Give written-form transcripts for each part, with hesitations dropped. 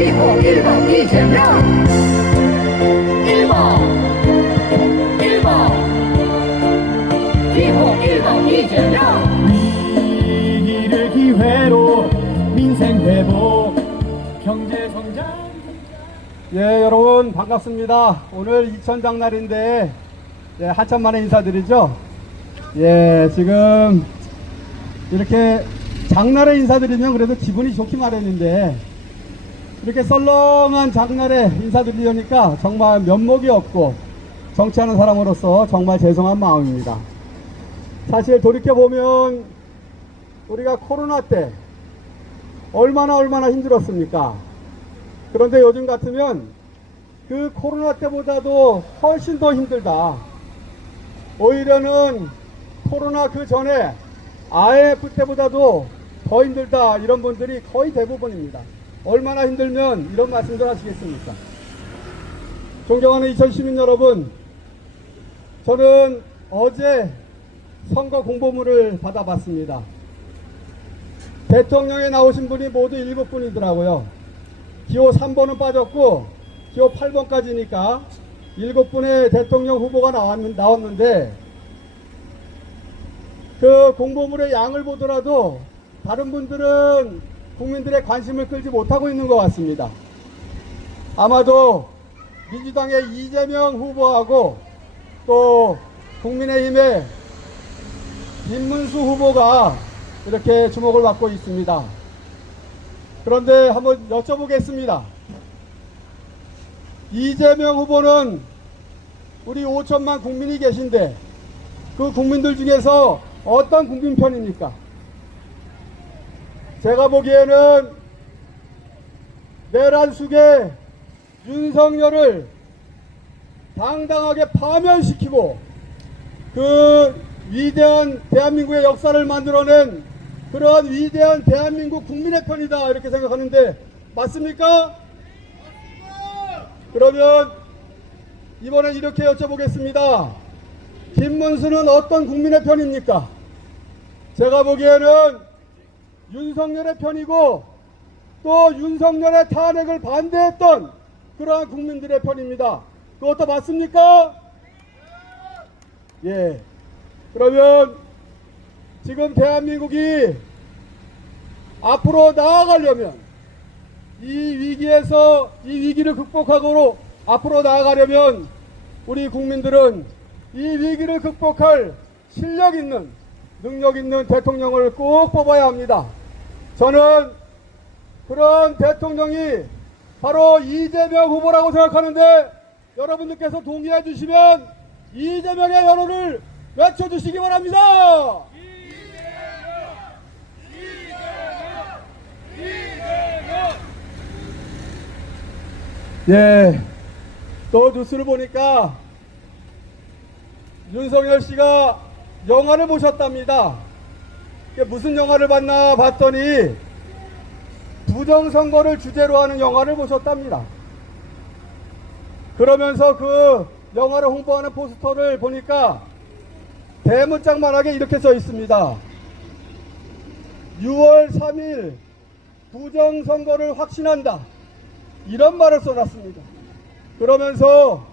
기호 1번 이재명 1번 기호 1번 이재명. 위기를 기회로 민생 회복 경제 성장. 예, 여러분 반갑습니다. 오늘 이천장날인데 한참 만에 인사드리죠. 예, 지금 이렇게 장날에 인사드리면 그래도 기분이 좋기 마련인데 이렇게 썰렁한 장날에 인사드리려니까 정말 면목이 없고 정치하는 사람으로서 정말 죄송한 마음입니다. 사실 돌이켜보면 우리가 코로나 때 얼마나 힘들었습니까? 그런데 요즘 같으면 그 코로나 때보다도 훨씬 더 힘들다. 오히려는 코로나 그 전에 IMF 때보다도 더 힘들다, 이런 분들이 거의 대부분입니다. 얼마나 힘들면 이런 말씀들 하시겠습니까? 존경하는 이천 시민 여러분, 저는 어제 선거 공보물을 받아봤습니다. 대통령에 나오신 분이 모두 7분이더라고요. 기호 3번은 빠졌고 기호 8번까지니까 7분의 대통령 후보가 나왔는데 그 공보물의 양을 보더라도 다른 분들은 국민들의 관심을 끌지 못하고 있는 것 같습니다. 아마도 민주당의 이재명 후보하고 또 국민의힘의 김문수 후보가 이렇게 주목을 받고 있습니다. 그런데 한번 여쭤보겠습니다. 이재명 후보는 우리 5천만 국민이 계신데 그 국민들 중에서 어떤 국민 편입니까? 제가 보기에는 내란 속에 윤석열을 당당하게 파면시키고 그 위대한 대한민국의 역사를 만들어낸 그러한 위대한 대한민국 국민의 편이다, 이렇게 생각하는데 맞습니까? 그러면 이번엔 이렇게 여쭤보겠습니다. 김문수는 어떤 국민의 편입니까? 제가 보기에는 윤석열의 편이고 또 윤석열의 탄핵을 반대했던 그러한 국민들의 편입니다. 그것도 맞습니까? 예. 그러면 지금 대한민국이 앞으로 나아가려면 이 위기를 극복하고 앞으로 나아가려면 우리 국민들은 이 위기를 극복할 실력 있는, 능력 있는 대통령을 꼭 뽑아야 합니다. 저는 그런 대통령이 바로 이재명 후보라고 생각하는데 여러분들께서 동의해 주시면 이재명의 연호를 외쳐주시기 바랍니다. 예, 또 뉴스를 보니까 윤석열 씨가 영화를 보셨답니다. 무슨 영화를 봤나 봤더니 부정선거를 주제로 하는 영화를 보셨답니다. 그러면서 그 영화를 홍보하는 포스터를 보니까 대문짝만하게 이렇게 써 있습니다. 6월 3일 부정선거를 확신한다, 이런 말을 써놨습니다. 그러면서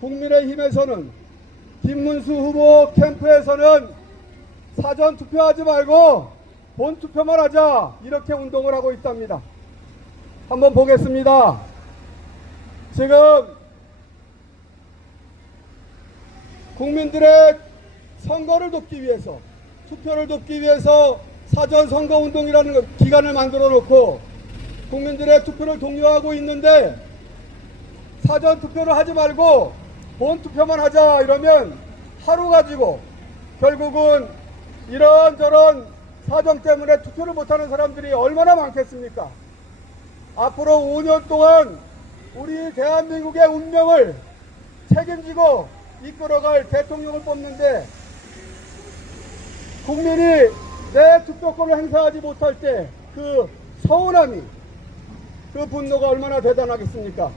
국민의힘에서는 김문수 후보 캠프에서는 사전 투표하지 말고 본 투표만 하자, 이렇게 운동을 하고 있답니다. 한번 보겠습니다. 지금 국민들의 선거를 돕기 위해서, 투표를 돕기 위해서 사전 선거 운동이라는 기간을 만들어 놓고 국민들의 투표를 독려하고 있는데 사전 투표를 하지 말고 본 투표만 하자 이러면 하루 가지고 결국은 이런저런 사정 때문에 투표를 못하는 사람들이 얼마나 많겠습니까? 앞으로 5년 동안 우리 대한민국의 운명을 책임지고 이끌어갈 대통령을 뽑는데 국민이 내 투표권을 행사하지 못할 때 그 서운함이, 그 분노가 얼마나 대단하겠습니까?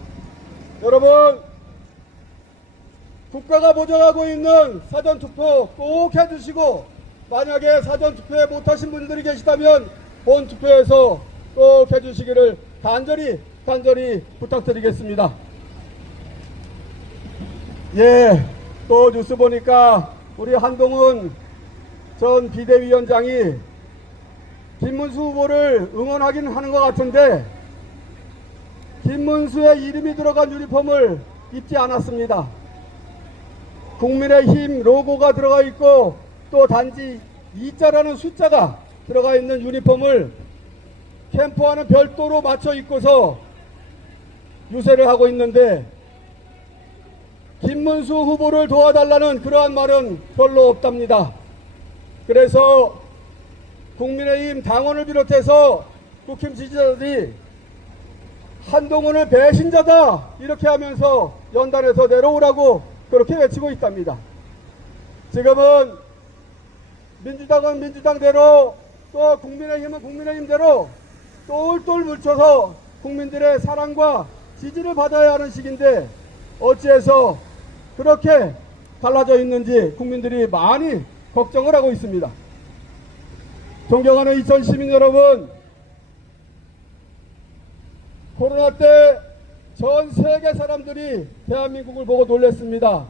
여러분, 국가가 보장하고 있는 사전투표 꼭 해주시고 만약에 사전투표에 못하신 분들이 계시다면 본투표에서 꼭 해주시기를 간절히 부탁드리겠습니다. 예, 또 뉴스 보니까 우리 한동훈 전 비대위원장이 김문수 후보를 응원하긴 하는 것 같은데 김문수의 이름이 들어간 유니폼을 입지 않았습니다. 국민의힘 로고가 들어가 있고 또 단지 2자라는 숫자가 들어가 있는 유니폼을 캠프와는 별도로 맞춰 입고서 유세를 하고 있는데 김문수 후보를 도와달라는 그러한 말은 별로 없답니다. 그래서 국민의힘 당원을 비롯해서 국힘 지지자들이 한동훈을 배신자다 이렇게 하면서 연단에서 내려오라고 그렇게 외치고 있답니다. 지금은 민주당은 민주당대로 또 국민의힘은 국민의힘대로 똘똘 뭉쳐서 국민들의 사랑과 지지를 받아야 하는 시기인데 어찌해서 그렇게 갈라져 있는지 국민들이 많이 걱정을 하고 있습니다. 존경하는 이천 시민 여러분, 코로나 때 전 세계 사람들이 대한민국을 보고 놀랐습니다.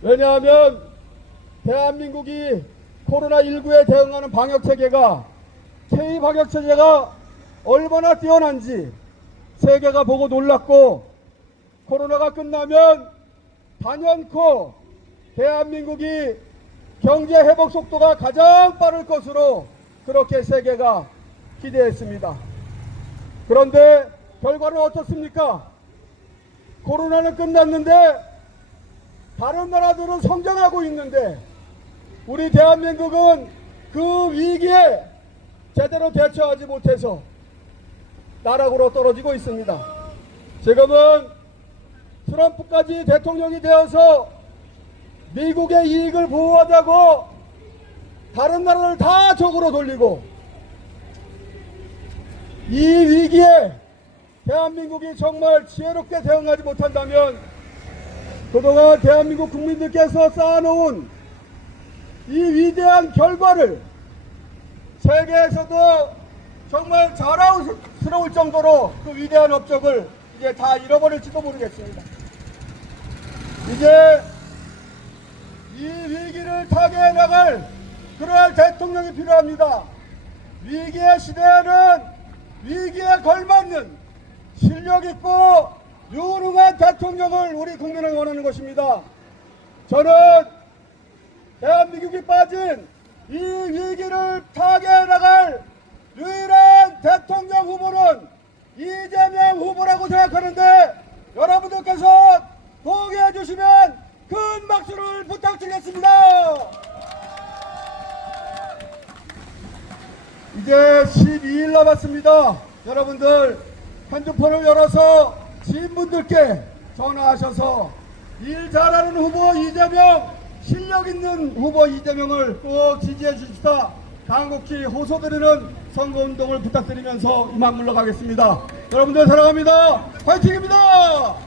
왜냐하면 대한민국이 코로나19에 대응하는 방역체계가 K-방역체제가 얼마나 뛰어난지 세계가 보고 놀랐고 코로나가 끝나면 단연코 대한민국이 경제 회복 속도가 가장 빠를 것으로 그렇게 세계가 기대했습니다. 그런데 결과는 어떻습니까? 코로나는 끝났는데 다른 나라들은 성장하고 있는데 우리 대한민국은 그 위기에 제대로 대처하지 못해서 나락으로 떨어지고 있습니다. 지금은 트럼프까지 대통령이 되어서 미국의 이익을 보호하자고 다른 나라를 다 적으로 돌리고 이 위기에 대한민국이 정말 지혜롭게 대응하지 못한다면 그동안 대한민국 국민들께서 쌓아놓은 이 위대한 결과를 세계에서도 정말 자랑스러울 정도로 그 위대한 업적을 이제 다 잃어버릴지도 모르겠습니다. 이제 이 위기를 타개해 나갈 그러한 대통령이 필요합니다. 위기의 시대에는 위기에 걸맞는 실력 있고 유능한 대통령을 우리 국민은 원하는 것입니다. 저는 대한민국이 빠진 이 위기를 타개해 나갈 유일한 대통령 후보는 이재명 후보라고 생각하는데 여러분들께서 동의해 주시면 큰 박수를 부탁드리겠습니다. 이제 12일 남았습니다. 여러분들 핸드폰을 열어서 지인분들께 전화하셔서 일 잘하는 후보 이재명, 실력 있는 후보 이재명을 꼭 지지해 주십사 간곡히 호소드리는 선거운동을 부탁드리면서 이만 물러가겠습니다. 여러분들 사랑합니다. 화이팅입니다.